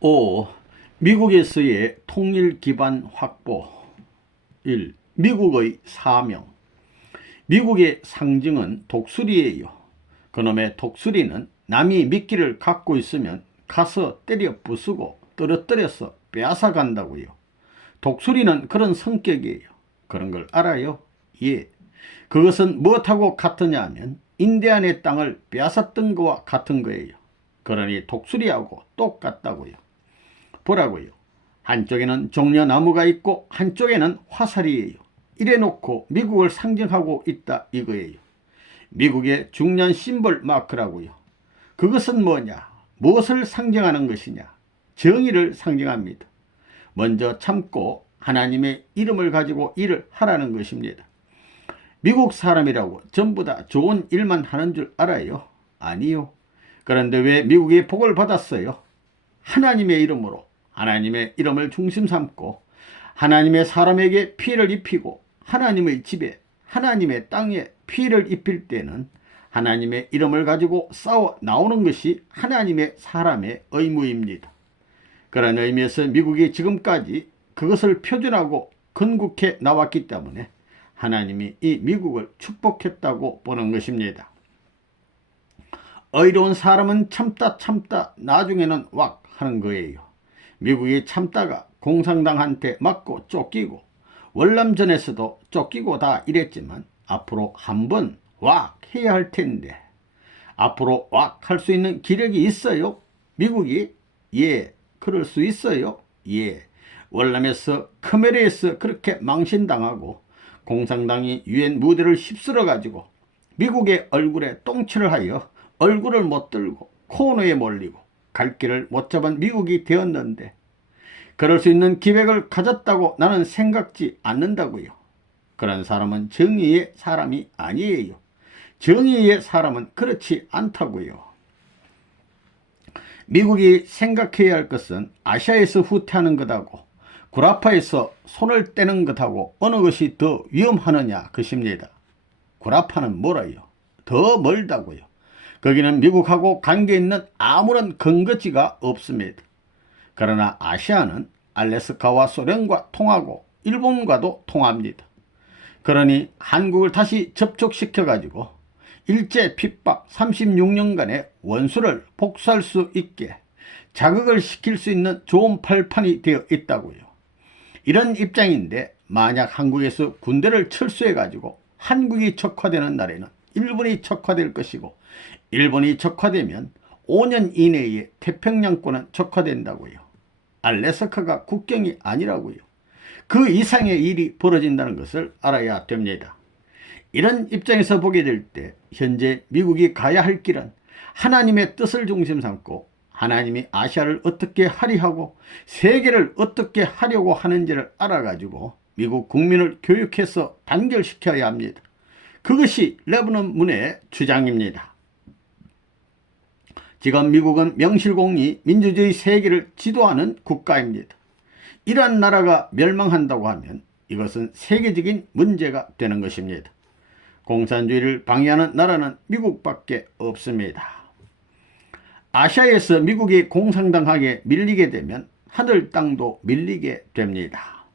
5. 미국에서의 통일 기반 확보. 1. 미국의 사명. 미국의 상징은 독수리예요. 그놈의 독수리는 남이 미끼를 갖고 있으면 가서 때려 부수고 떨어뜨려서 빼앗아 간다고요. 독수리는 그런 성격이에요. 그런 걸 알아요? 예. 그것은 무엇하고 같으냐 하면 인디안의 땅을 빼앗았던 것과 같은 거예요. 그러니 독수리하고 똑같다고요. 보라고요. 한쪽에는 종려나무가 있고 한쪽에는 화살이에요. 이래놓고 미국을 상징하고 있다 이거예요. 미국의 중요한 심볼 마크라고요. 그것은 뭐냐? 무엇을 상징하는 것이냐? 정의를 상징합니다. 먼저 참고 하나님의 이름을 가지고 일을 하라는 것입니다. 미국 사람이라고 전부 다 좋은 일만 하는 줄 알아요? 아니요. 그런데 왜 미국이 복을 받았어요? 하나님의 이름으로 하나님의 이름을 중심 삼고 하나님의 사람에게 피해를 입히고 하나님의 집에 하나님의 땅에 피해를 입힐 때는 하나님의 이름을 가지고 싸워 나오는 것이 하나님의 사람의 의무입니다. 그런 의미에서 미국이 지금까지 그것을 표준하고 건국해 나왔기 때문에 하나님이 이 미국을 축복했다고 보는 것입니다. 의로운 사람은 참다 나중에는 왁 하는 거예요. 미국이 참다가 공산당한테 맞고 쫓기고 월남전에서도 쫓기고 다 이랬지만 앞으로 한번 왁 해야 할 텐데 앞으로 왁 할 수 있는 기력이 있어요? 미국이? 예. 그럴 수 있어요? 예. 월남에서 크메르에서 그렇게 망신당하고 공산당이 유엔 무대를 휩쓸어 가지고 미국의 얼굴에 똥칠을 하여 얼굴을 못 들고 코너에 몰리고 갈 길을 못 잡은 미국이 되었는데 그럴 수 있는 기획을 가졌다고 나는 생각지 않는다고요. 그런 사람은 정의의 사람이 아니에요. 정의의 사람은 그렇지 않다고요. 미국이 생각해야 할 것은 아시아에서 후퇴하는 것하고 구라파에서 손을 떼는 것하고 어느 것이 더 위험하느냐 것입니다. 구라파는 멀어요. 더 멀다고요. 거기는 미국하고 관계 있는 아무런 근거지가 없습니다. 그러나 아시아는 알래스카와 소련과 통하고 일본과도 통합니다. 그러니 한국을 다시 접촉시켜 가지고 일제 핍박 36년간의 원수를 복수할 수 있게 자극을 시킬 수 있는 좋은 발판이 되어 있다고요. 이런 입장인데 만약 한국에서 군대를 철수해 가지고 한국이 적화되는 날에는 일본이 적화될 것이고 일본이 적화되면 5년 이내에 태평양권은 적화된다고요. 알래스카가 국경이 아니라고요. 그 이상의 일이 벌어진다는 것을 알아야 됩니다. 이런 입장에서 보게 될 때 현재 미국이 가야 할 길은 하나님의 뜻을 중심 삼고 하나님이 아시아를 어떻게 하리하고 세계를 어떻게 하려고 하는지를 알아가지고 미국 국민을 교육해서 단결시켜야 합니다. 그것이 레브넌 문의 주장입니다. 지금 미국은 명실공히 민주주의 세계를 지도하는 국가입니다. 이러한 나라가 멸망한다고 하면 이것은 세계적인 문제가 되는 것입니다. 공산주의를 방해하는 나라는 미국밖에 없습니다. 아시아에서 미국이 공산당하게 밀리게 되면 하늘 땅도 밀리게 됩니다.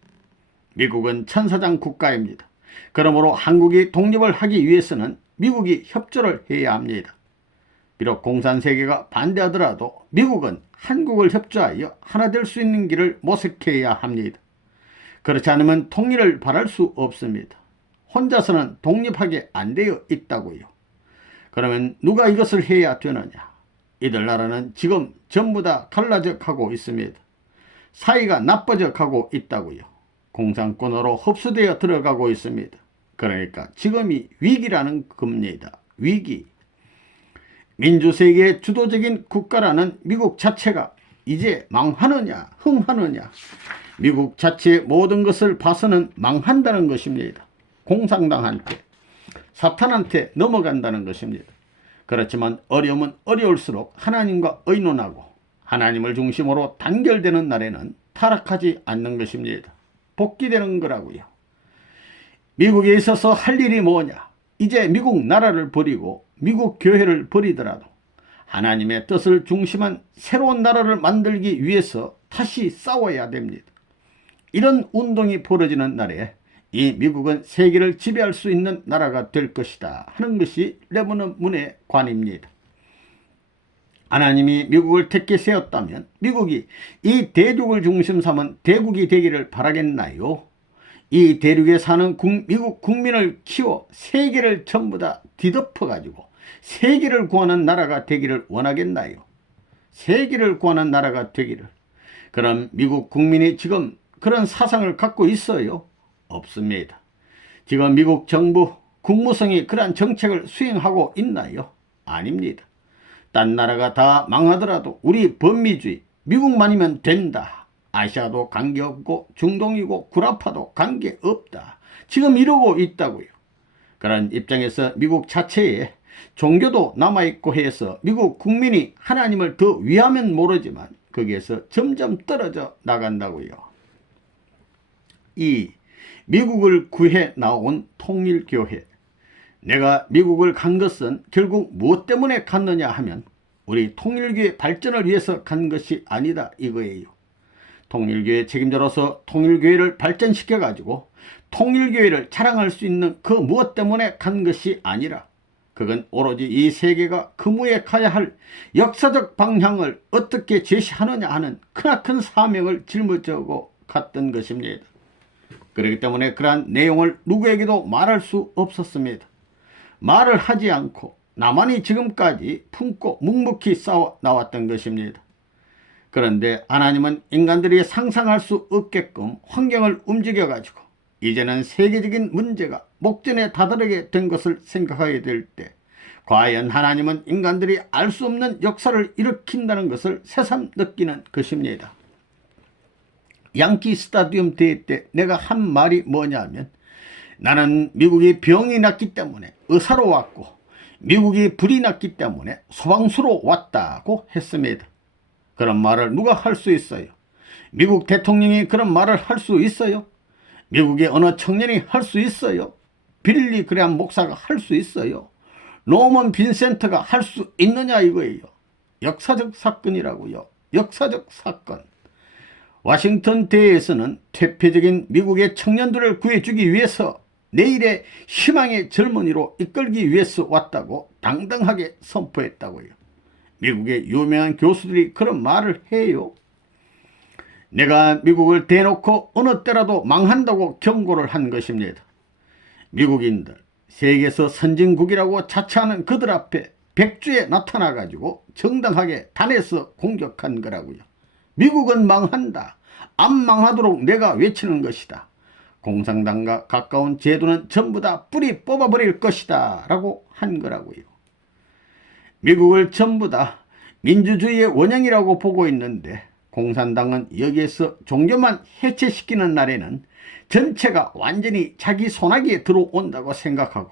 미국은 천사장 국가입니다. 그러므로 한국이 독립을 하기 위해서는 미국이 협조를 해야 합니다. 비록 공산세계가 반대하더라도 미국은 한국을 협조하여 하나 될 수 있는 길을 모색해야 합니다. 그렇지 않으면 통일을 바랄 수 없습니다. 혼자서는 독립하게 안 되어 있다고요. 그러면 누가 이것을 해야 되느냐? 이들 나라는 지금 전부 다 갈라져 가고 있습니다. 사이가 나빠져 가고 있다고요. 공산권으로 흡수되어 들어가고 있습니다. 그러니까 지금이 위기라는 겁니다. 위기. 민주세계의 주도적인 국가라는 미국 자체가 이제 망하느냐 흥하느냐. 미국 자체의 모든 것을 봐서는 망한다는 것입니다. 공산당한테 사탄한테 넘어간다는 것입니다. 그렇지만 어려움은 어려울수록 하나님과 의논하고 하나님을 중심으로 단결되는 날에는 타락하지 않는 것입니다. 복귀되는 거라고요. 미국에 있어서 할 일이 뭐냐? 이제 미국 나라를 버리고 미국 교회를 버리더라도 하나님의 뜻을 중심한 새로운 나라를 만들기 위해서 다시 싸워야 됩니다. 이런 운동이 벌어지는 날에 이 미국은 세계를 지배할 수 있는 나라가 될 것이다 하는 것이 레버넌 문의 관입니다. 하나님이 미국을 택해 세웠다면 미국이 이 대륙을 중심 삼은 대국이 되기를 바라겠나요? 이 대륙에 사는 미국 국민을 키워 세계를 전부 다 뒤덮어가지고 세계를 구하는 나라가 되기를 원하겠나요? 세계를 구하는 나라가 되기를. 그럼 미국 국민이 지금 그런 사상을 갖고 있어요? 없습니다. 지금 미국 정부 국무성이 그러한 정책을 수행하고 있나요? 아닙니다. 딴 나라가 다 망하더라도 우리 범미주의, 미국만이면 된다. 아시아도 관계없고 중동이고 구라파도 관계없다. 지금 이러고 있다고요. 그런 입장에서 미국 자체에 종교도 남아있고 해서 미국 국민이 하나님을 더 위하면 모르지만 거기에서 점점 떨어져 나간다고요. 이 미국을 구해 나온 통일교회. 내가 미국을 간 것은 결국 무엇 때문에 갔느냐 하면 우리 통일교회 발전을 위해서 간 것이 아니다 이거예요. 통일교회 책임자로서 통일교회를 발전시켜 가지고 통일교회를 자랑할 수 있는 그 무엇 때문에 간 것이 아니라 그건 오로지 이 세계가 그무에 가야 할 역사적 방향을 어떻게 제시하느냐 하는 크나큰 사명을 짊어지고 갔던 것입니다. 그렇기 때문에 그러한 내용을 누구에게도 말할 수 없었습니다. 말을 하지 않고 나만이 지금까지 품고 묵묵히 싸워 나왔던 것입니다. 그런데 하나님은 인간들이 상상할 수 없게끔 환경을 움직여가지고 이제는 세계적인 문제가 목전에 다다르게 된 것을 생각하게 될 때 과연 하나님은 인간들이 알 수 없는 역사를 일으킨다는 것을 새삼 느끼는 것입니다. 양키 스타디움 대회 때 내가 한 말이 뭐냐면 나는 미국이 병이 났기 때문에 의사로 왔고 미국이 불이 났기 때문에 소방수로 왔다고 했습니다. 그런 말을 누가 할 수 있어요? 미국 대통령이 그런 말을 할 수 있어요? 미국의 어느 청년이 할 수 있어요? 빌리 그레함 목사가 할 수 있어요? 노먼 빈센트가 할 수 있느냐 이거예요. 역사적 사건이라고요. 역사적 사건. 워싱턴 대회에서는 퇴폐적인 미국의 청년들을 구해주기 위해서 내일의 희망의 젊은이로 이끌기 위해서 왔다고 당당하게 선포했다고요. 미국의 유명한 교수들이 그런 말을 해요. 내가 미국을 대놓고 어느 때라도 망한다고 경고를 한 것입니다. 미국인들, 세계에서 선진국이라고 자처하는 그들 앞에 백주에 나타나가지고 정당하게 단에서 공격한 거라고요. 미국은 망한다. 안 망하도록 내가 외치는 것이다. 공산당과 가까운 제도는 전부 다 뿌리 뽑아버릴 것이다 라고 한 거라고요. 미국을 전부 다 민주주의의 원형이라고 보고 있는데 공산당은 여기에서 종교만 해체시키는 날에는 전체가 완전히 자기 손아귀에 들어온다고 생각하고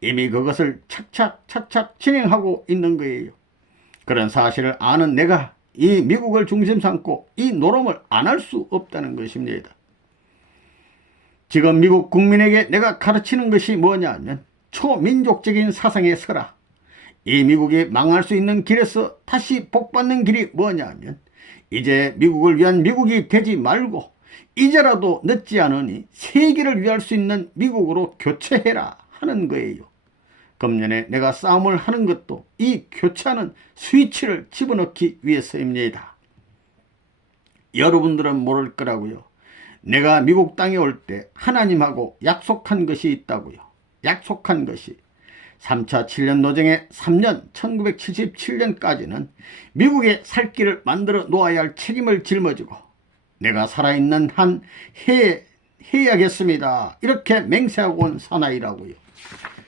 이미 그것을 착착 진행하고 있는 거예요. 그런 사실을 아는 내가 이 미국을 중심 삼고 이 노름을 안 할 수 없다는 것입니다. 지금 미국 국민에게 내가 가르치는 것이 뭐냐면 초민족적인 사상에 서라. 이 미국이 망할 수 있는 길에서 다시 복받는 길이 뭐냐면 이제 미국을 위한 미국이 되지 말고 이제라도 늦지 않으니 세계를 위할 수 있는 미국으로 교체해라 하는 거예요. 금년에 내가 싸움을 하는 것도 이 교체하는 스위치를 집어넣기 위해서입니다. 여러분들은 모를 거라고요. 내가 미국 땅에 올 때 하나님하고 약속한 것이 있다고요. 약속한 것이 3차 7년 노정의 3년 1977년까지는 미국의 살 길을 만들어 놓아야 할 책임을 짊어지고 내가 살아있는 한 해야겠습니다. 이렇게 맹세하고 온 사나이라고요.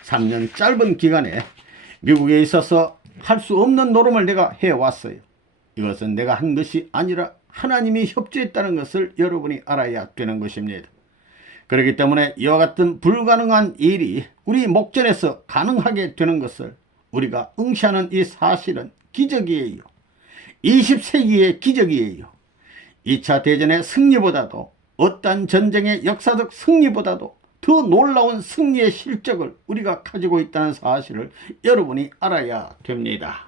3년 짧은 기간에 미국에 있어서 할 수 없는 노름을 내가 해왔어요. 이것은 내가 한 것이 아니라 하나님이 협조했다는 것을 여러분이 알아야 되는 것입니다. 그렇기 때문에 이와 같은 불가능한 일이 우리 목전에서 가능하게 되는 것을 우리가 응시하는 이 사실은 기적이에요. 20세기의 기적이에요. 2차 대전의 승리보다도 어떤 전쟁의 역사적 승리보다도 더 놀라운 승리의 실적을 우리가 가지고 있다는 사실을 여러분이 알아야 됩니다.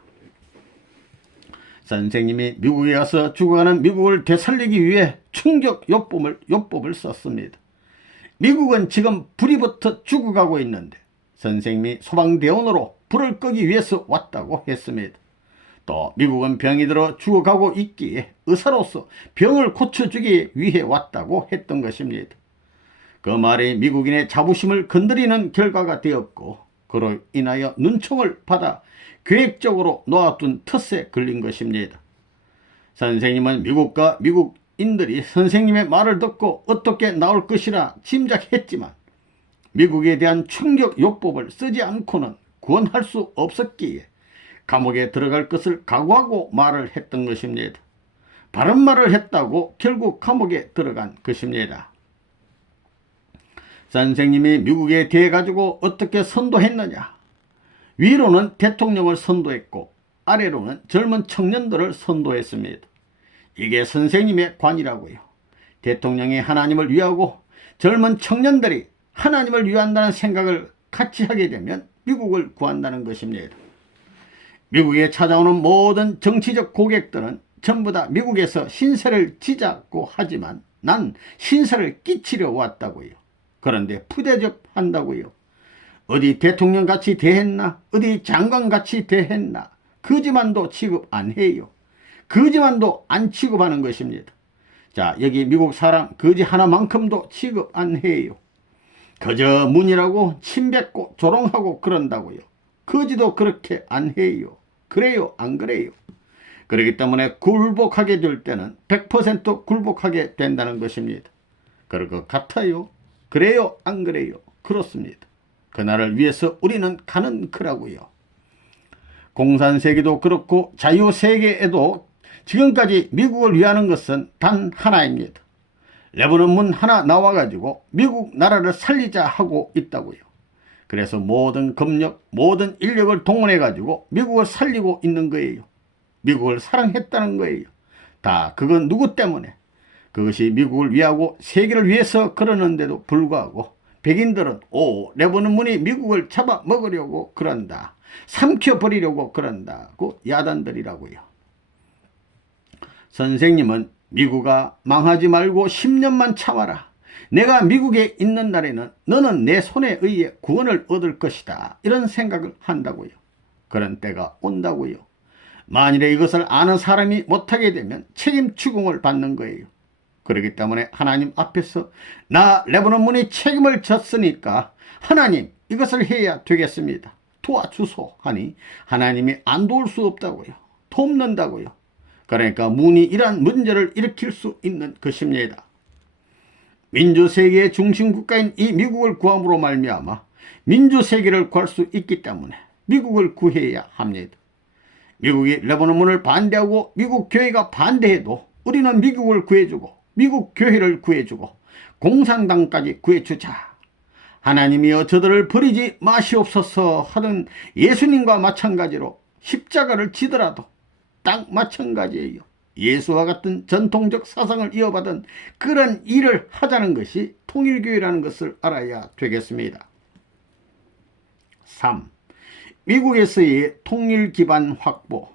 선생님이 미국에 가서 죽어가는 미국을 되살리기 위해 충격 요법을 썼습니다. 미국은 지금 불이 붙어 죽어가고 있는데 선생님이 소방대원으로 불을 끄기 위해서 왔다고 했습니다. 또 미국은 병이 들어 죽어가고 있기에 의사로서 병을 고쳐주기 위해 왔다고 했던 것입니다. 그 말이 미국인의 자부심을 건드리는 결과가 되었고 그로 인하여 눈총을 받아 계획적으로 놓아둔 덫에 걸린 것입니다. 선생님은 미국과 미국인들이 선생님의 말을 듣고 어떻게 나올 것이라 짐작했지만 미국에 대한 충격 요법을 쓰지 않고는 구원할 수 없었기에 감옥에 들어갈 것을 각오하고 말을 했던 것입니다. 바른 말을 했다고 결국 감옥에 들어간 것입니다. 선생님이 미국에 대해 가지고 어떻게 선도했느냐? 위로는 대통령을 선도했고 아래로는 젊은 청년들을 선도했습니다. 이게 선생님의 관이라고요. 대통령이 하나님을 위하고 젊은 청년들이 하나님을 위한다는 생각을 같이 하게 되면 미국을 구한다는 것입니다. 미국에 찾아오는 모든 정치적 고객들은 전부 다 미국에서 신세를 지자고 하지만 난 신세를 끼치려 왔다고요. 그런데 푸대접한다고요. 어디 대통령같이 대했나? 어디 장관같이 대했나? 거지만도 취급 안 해요. 거지만도 안 취급하는 것입니다. 자, 여기 미국 사람 거지 하나만큼도 취급 안 해요. 그저 문이라고 침뱉고 조롱하고 그런다고요. 거지도 그렇게 안 해요. 그래요? 안 그래요? 그렇기 때문에 굴복하게 될 때는 100% 굴복하게 된다는 것입니다. 그럴 것 같아요. 그래요? 안 그래요? 그렇습니다. 그날을 위해서 우리는 가는 거라고요. 공산세계도 그렇고 자유세계에도 지금까지 미국을 위하는 것은 단 하나입니다. 레바논 문 하나 나와가지고 미국 나라를 살리자 하고 있다고요. 그래서 모든 검력, 모든 인력을 동원해가지고 미국을 살리고 있는 거예요. 미국을 사랑했다는 거예요. 다 그건 누구 때문에? 그것이 미국을 위하고 세계를 위해서 그러는데도 불구하고 백인들은 레바논 문이 미국을 잡아먹으려고 그런다. 삼켜버리려고 그런다고 야단들이라고요. 선생님은 미국아 망하지 말고 10년만 참아라. 내가 미국에 있는 날에는 너는 내 손에 의해 구원을 얻을 것이다. 이런 생각을 한다고요. 그런 때가 온다고요. 만일에 이것을 아는 사람이 못하게 되면 책임 추궁을 받는 거예요. 그렇기 때문에 하나님 앞에서 나 레바논 문이 책임을 졌으니까 하나님 이것을 해야 되겠습니다. 도와주소 하니 하나님이 안 도울 수 없다고요. 돕는다고요. 그러니까 문이 이러한 문제를 일으킬 수 있는 것입니다. 민주세계의 중심국가인 이 미국을 구함으로 말미암아 민주세계를 구할 수 있기 때문에 미국을 구해야 합니다. 미국이 레바논 문을 반대하고 미국 교회가 반대해도 우리는 미국을 구해주고 미국 교회를 구해주고 공산당까지 구해주자. 하나님이여 저들을 버리지 마시옵소서 하던 예수님과 마찬가지로 십자가를 지더라도 딱 마찬가지예요. 예수와 같은 전통적 사상을 이어받은 그런 일을 하자는 것이 통일교회라는 것을 알아야 되겠습니다. 3. 미국에서의 통일 기반 확보.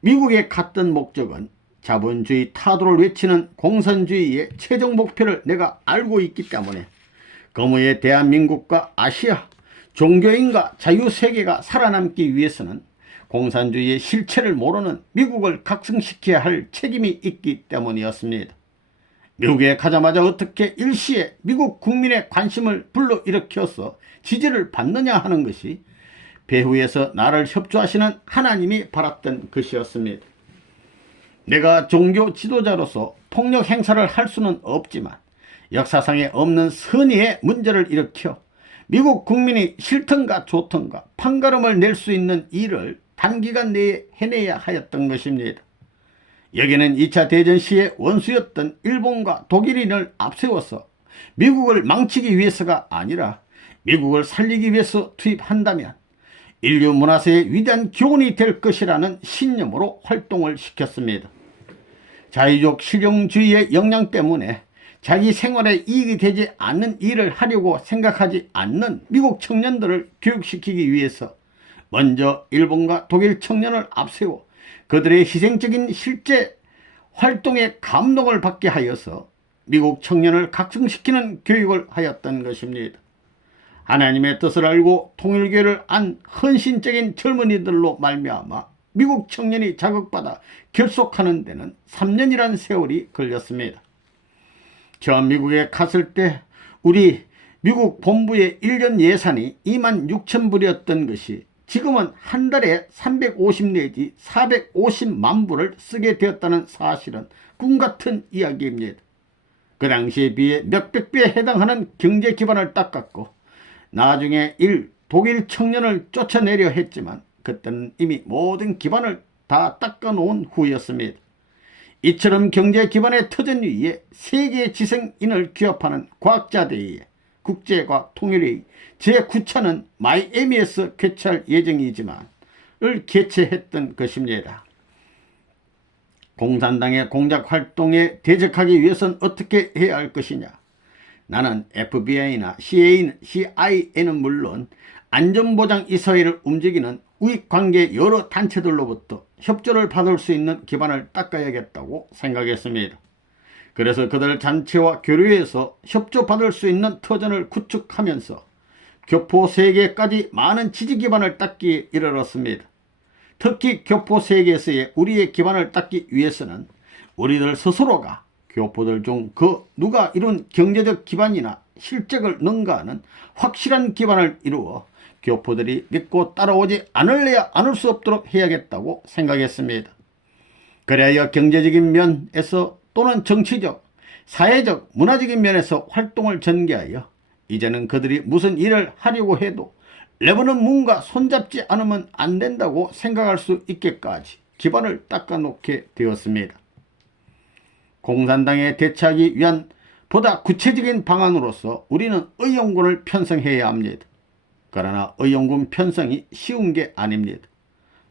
미국에 갔던 목적은 자본주의 타도를 외치는 공산주의의 최종 목표를 내가 알고 있기 때문에 거무의 대한민국과 아시아, 종교인과 자유세계가 살아남기 위해서는 공산주의의 실체를 모르는 미국을 각성시켜야 할 책임이 있기 때문이었습니다. 미국에 가자마자 어떻게 일시에 미국 국민의 관심을 불러일으켜서 지지를 받느냐 하는 것이 배후에서 나를 협조하시는 하나님이 바랐던 것이었습니다. 내가 종교 지도자로서 폭력 행사를 할 수는 없지만 역사상에 없는 선의의 문제를 일으켜 미국 국민이 싫던가 좋던가 판가름을 낼 수 있는 일을 단기간 내에 해내야 하였던 것입니다. 여기는 2차 대전 시의 원수였던 일본과 독일인을 앞세워서 미국을 망치기 위해서가 아니라 미국을 살리기 위해서 투입한다면 인류 문화사의 위대한 교훈이 될 것이라는 신념으로 활동을 시켰습니다. 자유적 실용주의의 역량 때문에 자기 생활에 이익이 되지 않는 일을 하려고 생각하지 않는 미국 청년들을 교육시키기 위해서 먼저 일본과 독일 청년을 앞세워 그들의 희생적인 실제 활동에 감동을 받게 하여서 미국 청년을 각성시키는 교육을 하였던 것입니다. 하나님의 뜻을 알고 통일교회를 안 헌신적인 젊은이들로 말미암아 미국 청년이 자극받아 결속하는 데는 3년이란 세월이 걸렸습니다. 처음 미국에 갔을 때 우리 미국 본부의 1년 예산이 26,000불이었던 것이 지금은 한 달에 350 내지 450만 불을 쓰게 되었다는 사실은 꿈같은 이야기입니다. 그 당시에 비해 몇백 배에 해당하는 경제 기반을 닦았고 나중에 독일 청년을 쫓아내려 했지만 그때는 이미 모든 기반을 다 닦아놓은 후였습니다. 이처럼 경제 기반의 터전 위에 세계 지성인을 규합하는 과학자대회의 국제과학 통일회의 제9차는 마이애미에서 개최할 예정이지만 을 개최했던 것입니다. 공산당의 공작 활동에 대적하기 위해서는 어떻게 해야 할 것이냐. 나는 FBI나 CIA는 물론 안전보장이사회를 움직이는 우익관계 여러 단체들로부터 협조를 받을 수 있는 기반을 닦아야겠다고 생각했습니다. 그래서 그들 단체와 교류해서 협조받을 수 있는 터전을 구축하면서 교포 세계까지 많은 지지 기반을 닦기에 이르렀습니다. 특히 교포 세계에서의 우리의 기반을 닦기 위해서는 우리들 스스로가 교포들 중 그 누가 이룬 경제적 기반이나 실적을 능가하는 확실한 기반을 이루어 교포들이 믿고 따라오지 않을래야 않을 수 없도록 해야겠다고 생각했습니다. 그래야 경제적인 면에서 또는 정치적, 사회적, 문화적인 면에서 활동을 전개하여 이제는 그들이 무슨 일을 하려고 해도 레버넌 문과 손잡지 않으면 안 된다고 생각할 수 있게까지 기반을 닦아놓게 되었습니다. 공산당에 대처하기 위한 보다 구체적인 방안으로서 우리는 의용군을 편성해야 합니다. 그러나 의용군 편성이 쉬운 게 아닙니다.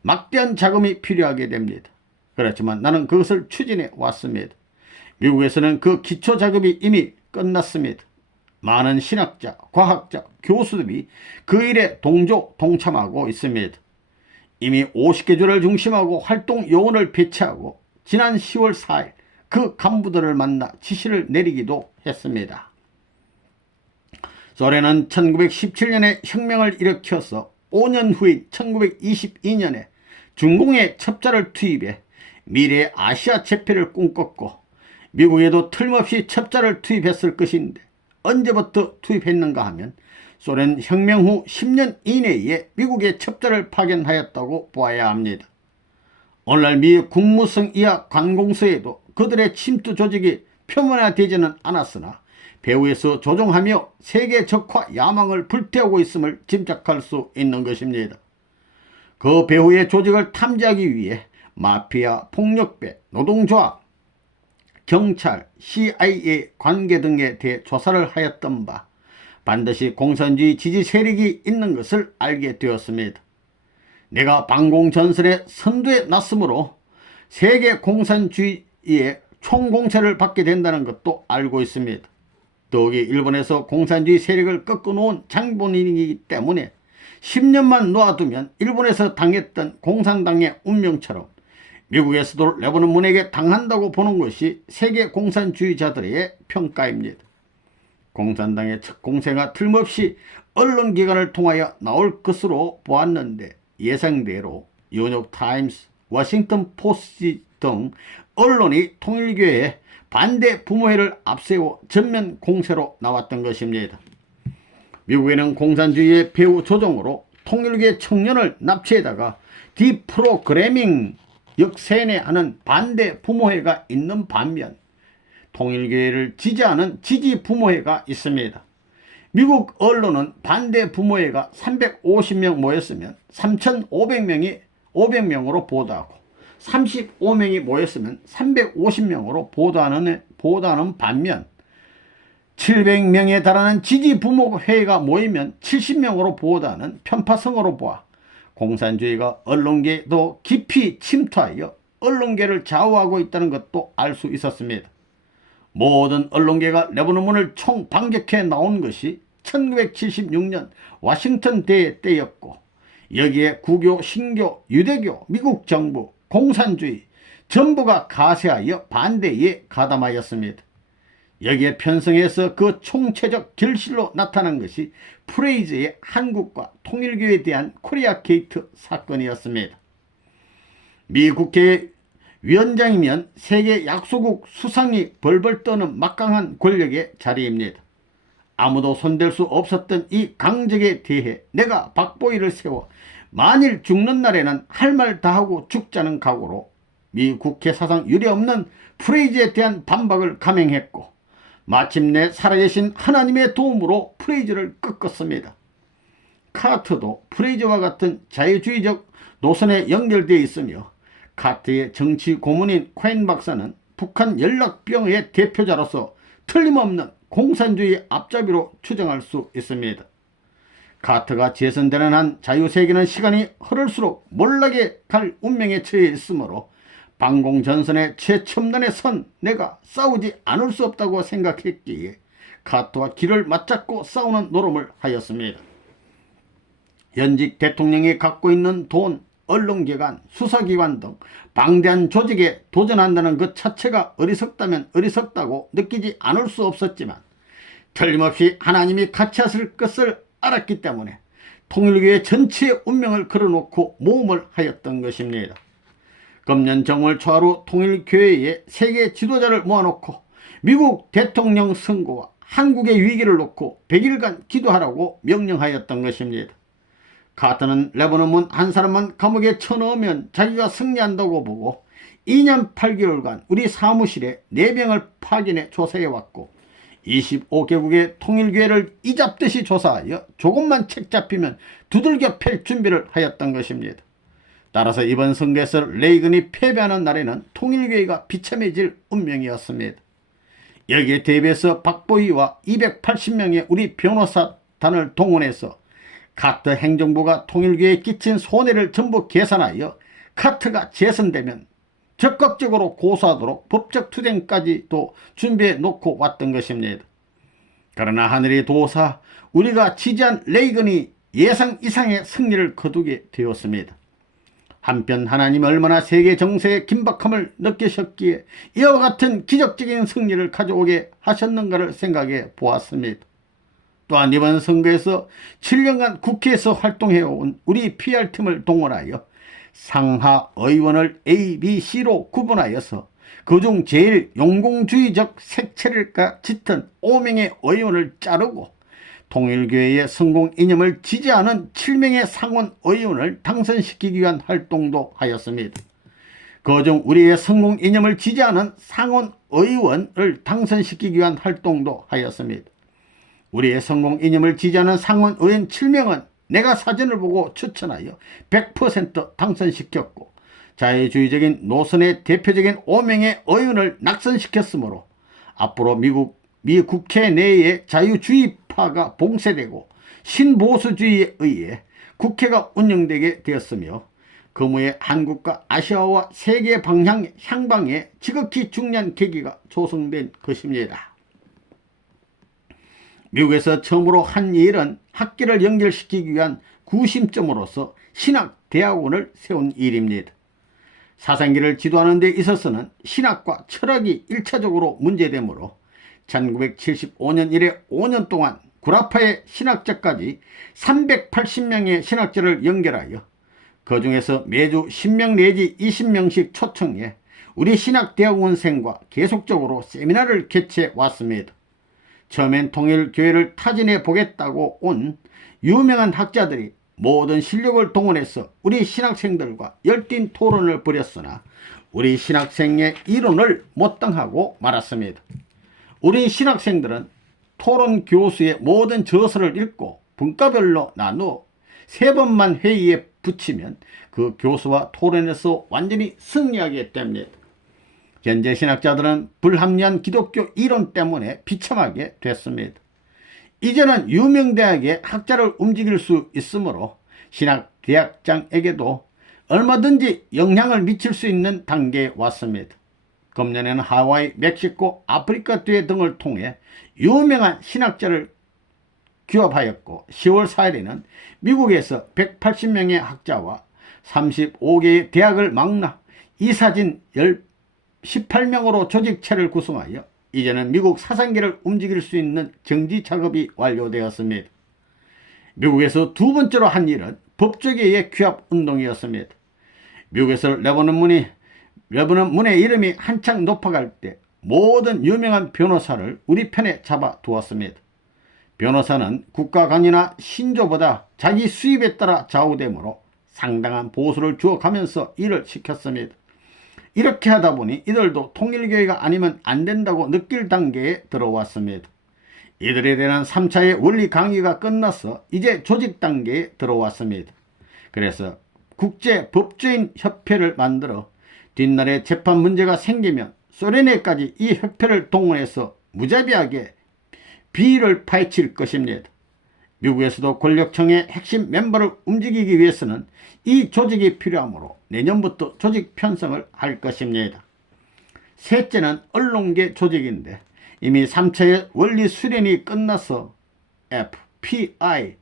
막대한 자금이 필요하게 됩니다. 그렇지만 나는 그것을 추진해 왔습니다. 미국에서는 그 기초 작업이 이미 끝났습니다. 많은 신학자, 과학자, 교수들이 그 일에 동참하고 있습니다. 이미 50개 주를 중심하고 활동 요원을 배치하고 지난 10월 4일 그 간부들을 만나 지시를 내리기도 했습니다. 소련은 1917년에 혁명을 일으켜서 5년 후인 1922년에 중공의 첩자를 투입해 미래의 아시아 재패를 꿈꿨고 미국에도 틀림없이 첩자를 투입했을 것인데 언제부터 투입했는가 하면 소련 혁명 후 10년 이내에 미국에 첩자를 파견하였다고 보아야 합니다. 오늘날 미 국무성 이하 관공서에도 그들의 침투 조직이 표면화되지는 않았으나 배후에서 조종하며 세계 적화 야망을 불태우고 있음을 짐작할 수 있는 것입니다. 그 배후의 조직을 탐지하기 위해 마피아, 폭력배, 노동조합, 경찰, CIA 관계 등에 대해 조사를 하였던 바 반드시 공산주의 지지 세력이 있는 것을 알게 되었습니다. 내가 반공전선의 선두에 났으므로 세계 공산주의의 총공세를 받게 된다는 것도 알고 있습니다. 더욱이 일본에서 공산주의 세력을 꺾어놓은 장본인이기 때문에 10년만 놓아두면 일본에서 당했던 공산당의 운명처럼 미국에서도 레버넌 문에게 당한다고 보는 것이 세계 공산주의자들의 평가입니다. 공산당의 첫 공세가 틀림없이 언론기관을 통하여 나올 것으로 보았는데 예상대로 뉴욕타임스, 워싱턴 포스트 등 언론이 통일교회에 반대 부모회를 앞세워 전면 공세로 나왔던 것입니다. 미국에는 공산주의의 배후 조종으로 통일교회 청년을 납치해다가 디프로그래밍 역세뇌하는 반대 부모회가 있는 반면 통일교회를 지지하는 지지 부모회가 있습니다. 미국 언론은 반대 부모회가 350명 모였으면 3,500명으로 보도하고 35명이 모였으면 350명으로 보도하는 반면 700명에 달하는 지지 부모회가 모이면 70명으로 보도하는 편파성으로 보아 공산주의가 언론계도 깊이 침투하여 언론계를 좌우하고 있다는 것도 알 수 있었습니다. 모든 언론계가 레버넌 문을 총반격해 나온 것이 1976년 워싱턴 대회 때였고 여기에 구교, 신교, 유대교, 미국 정부, 공산주의 전부가 가세하여 반대에 가담하였습니다. 여기에 편성해서 그 총체적 결실로 나타난 것이 프레이즈의 한국과 통일교에 대한 코리아 게이트 사건이었습니다. 미 국회 위원장이면 세계 약소국 수상이 벌벌 떠는 막강한 권력의 자리입니다. 아무도 손댈 수 없었던 이 강적에 대해 내가 박보위를 세워 만일 죽는 날에는 할 말 다 하고 죽자는 각오로 미 국회 사상 유례없는 프레이즈에 대한 반박을 감행했고 마침내 살아계신 하나님의 도움으로 프레이즈를 꺾었습니다. 카트도 프레이즈와 같은 자유주의적 노선에 연결되어 있으며 카트의 정치 고문인 코엔 박사는 북한 연락병의 대표자로서 틀림없는 공산주의 앞잡이로 추정할 수 있습니다. 카트가 재선되는 한 자유세계는 시간이 흐를수록 몰락에 갈 운명에 처해 있으므로 방공전선의 최첨단에 선 내가 싸우지 않을 수 없다고 생각했기에 카트와 길을 맞잡고 싸우는 노름을 하였습니다. 현직 대통령이 갖고 있는 돈, 언론기관, 수사기관 등 방대한 조직에 도전한다는 것 자체가 어리석다면 어리석다고 느끼지 않을 수 없었지만 틀림없이 하나님이 같이 하실 것을 알았기 때문에 통일교회 전체의 운명을 걸어놓고 모험을 하였던 것입니다. 금년 정월 초하루 통일교회의 세계 지도자를 모아놓고 미국 대통령 선거와 한국의 위기를 놓고 100일간 기도하라고 명령하였던 것입니다. 카트는 레버논문 한 사람만 감옥에 쳐넣으면 자기가 승리한다고 보고 2년 8개월간 우리 사무실에 4명을 파견해 조사해왔고 25개국의 통일교회를 이잡듯이 조사하여 조금만 책 잡히면 두들겨 팰 준비를 하였던 것입니다. 따라서 이번 선거에서 레이건이 패배하는 날에는 통일교회가 비참해질 운명이었습니다. 여기에 대비해서 박보위와 280명의 우리 변호사단을 동원해서 카트 행정부가 통일교회에 끼친 손해를 전부 계산하여 카트가 재선되면 적극적으로 고소하도록 법적 투쟁까지도 준비해 놓고 왔던 것입니다. 그러나 하늘의 도사 우리가 지지한 레이건이 예상 이상의 승리를 거두게 되었습니다. 한편 하나님이 얼마나 세계 정세의 긴박함을 느끼셨기에 이와 같은 기적적인 승리를 가져오게 하셨는가를 생각해 보았습니다. 또한 이번 선거에서 7년간 국회에서 활동해온 우리 PR팀을 동원하여 상하 의원을 A, B, C로 구분하여서 그중 제일 용공주의적 색채를 짙은 5명의 의원을 자르고 통일교회의 성공 이념을 지지하는 7명의 상원 의원을 당선시키기 위한 활동도 하였습니다. 그중 우리의 성공 이념을 지지하는 상원 의원을 당선시키기 위한 활동도 하였습니다. 우리의 성공 이념을 지지하는 상원 의원 7명은 내가 사진을 보고 추천하여 100% 당선시켰고 자유주의적인 노선의 대표적인 5명의 의원을 낙선시켰으므로 앞으로 미 국회 내에 자유주의파가 봉쇄되고 신보수주의에 의해 국회가 운영되게 되었으며 그무에 한국과 아시아와 세계 향방에 지극히 중요한 계기가 조성된 것입니다. 미국에서 처음으로 한 일은 학계를 연결시키기 위한 구심점으로서 신학대학원을 세운 일입니다. 사상계를 지도하는 데 있어서는 신학과 철학이 1차적으로 문제되므로 1975년 이래 5년 동안 구라파의 신학자까지 380명의 신학자를 연결하여 그 중에서 매주 10명 내지 20명씩 초청해 우리 신학대학원생과 계속적으로 세미나를 개최해 왔습니다. 처음엔 통일교회를 타진해 보겠다고 온 유명한 학자들이 모든 실력을 동원해서 우리 신학생들과 열띤 토론을 벌였으나 우리 신학생의 이론을 못당하고 말았습니다. 우리 신학생들은 토론 교수의 모든 저서를 읽고 분과별로 나누어 3번만 회의에 붙이면 그 교수와 토론에서 완전히 승리하게 됩니다. 현재 신학자들은 불합리한 기독교 이론 때문에 비참하게 됐습니다. 이제는 유명대학의 학자를 움직일 수 있으므로 신학대학장에게도 얼마든지 영향을 미칠 수 있는 단계에 왔습니다. 금년에는 하와이, 멕시코, 아프리카 대회 등을 통해 유명한 신학자를 규합하였고 10월 4일에는 미국에서 180명의 학자와 35개의 대학을 망라 이사진 18명으로 조직체를 구성하여 이제는 미국 사상계를 움직일 수 있는 정지 작업이 완료되었습니다. 미국에서 두 번째로 한 일은 법조계의 규합 운동이었습니다. 미국에서 레버넌 문의 이름이 한창 높아갈 때 모든 유명한 변호사를 우리 편에 잡아 두었습니다. 변호사는 국가관이나 신조보다 자기 수입에 따라 좌우되므로 상당한 보수를 주어가면서 일을 시켰습니다. 이렇게 하다 보니 이들도 통일교회가 아니면 안 된다고 느낄 단계에 들어왔습니다. 이들에 대한 3차의 원리 강의가 끝나서 이제 조직 단계에 들어왔습니다. 그래서 국제법조인 협회를 만들어 뒷날에 재판 문제가 생기면 소련에까지 이 협회를 동원해서 무자비하게 비위를 파헤칠 것입니다. 미국에서도 권력층의 핵심 멤버를 움직이기 위해서는 이 조직이 필요하므로 내년부터 조직 편성을 할 것입니다. 셋째는 언론계 조직인데 이미 3차의 원리 수련이 끝나서 FPI,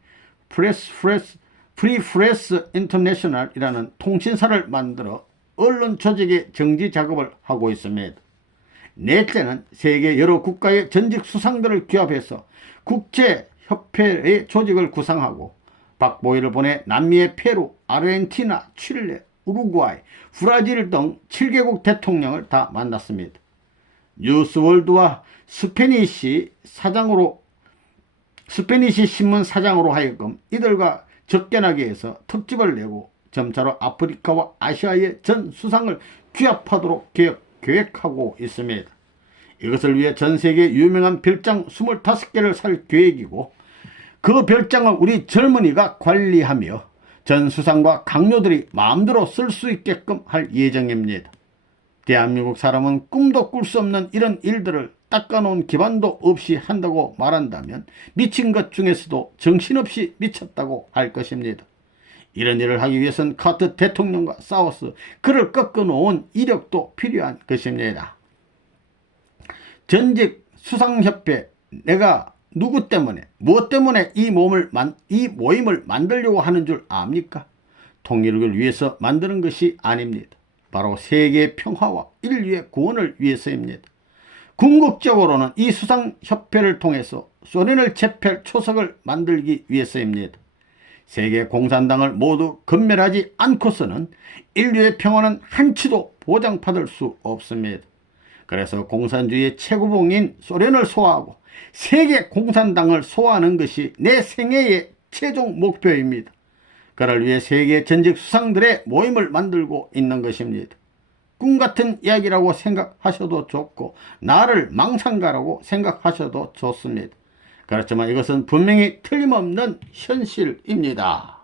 Free Press International 이라는 통신사를 만들어 언론 조직의 정지 작업을 하고 있습니다. 넷째는 세계 여러 국가의 전직 수상들을 규합해서 국제협회의 조직을 구성하고 박보위를 보내 남미의 페루, 아르헨티나, 칠레, 우루과이, 브라질 등 7개국 대통령을 다 만났습니다. 뉴스월드와 스페니시 신문 사장으로 하여금 이들과 접견하기 위해서 특집을 내고 점차로 아프리카와 아시아의 전 수상을 규합하도록 계획하고 있습니다. 이것을 위해 전세계 유명한 별장 25개를 살 계획이고 그 별장을 우리 젊은이가 관리하며 전 수상과 강요들이 마음대로 쓸 수 있게끔 할 예정입니다. 대한민국 사람은 꿈도 꿀 수 없는 이런 일들을 닦아놓은 기반도 없이 한다고 말한다면 미친 것 중에서도 정신없이 미쳤다고 할 것입니다. 이런 일을 하기 위해서는 카터 대통령과 싸워서 그를 꺾어놓은 이력도 필요한 것입니다. 전직 수상협회, 내가 누구 때문에 무엇 때문에 이 모임을 만들려고 하는 줄 압니까? 통일을 위해서 만드는 것이 아닙니다. 바로 세계 평화와 인류의 구원을 위해서입니다. 궁극적으로는 이 수상협회를 통해서 소련을 제패할 초석을 만들기 위해서입니다. 세계 공산당을 모두 검멸하지 않고서는 인류의 평화는 한치도 보장받을 수 없습니다. 그래서 공산주의의 최고봉인 소련을 소화하고 세계 공산당을 소화하는 것이 내 생애의 최종 목표입니다. 그를 위해 세계 전직 수상들의 모임을 만들고 있는 것입니다. 꿈같은 이야기라고 생각하셔도 좋고 나를 망상가라고 생각하셔도 좋습니다. 그렇지만 이것은 분명히 틀림없는 현실입니다.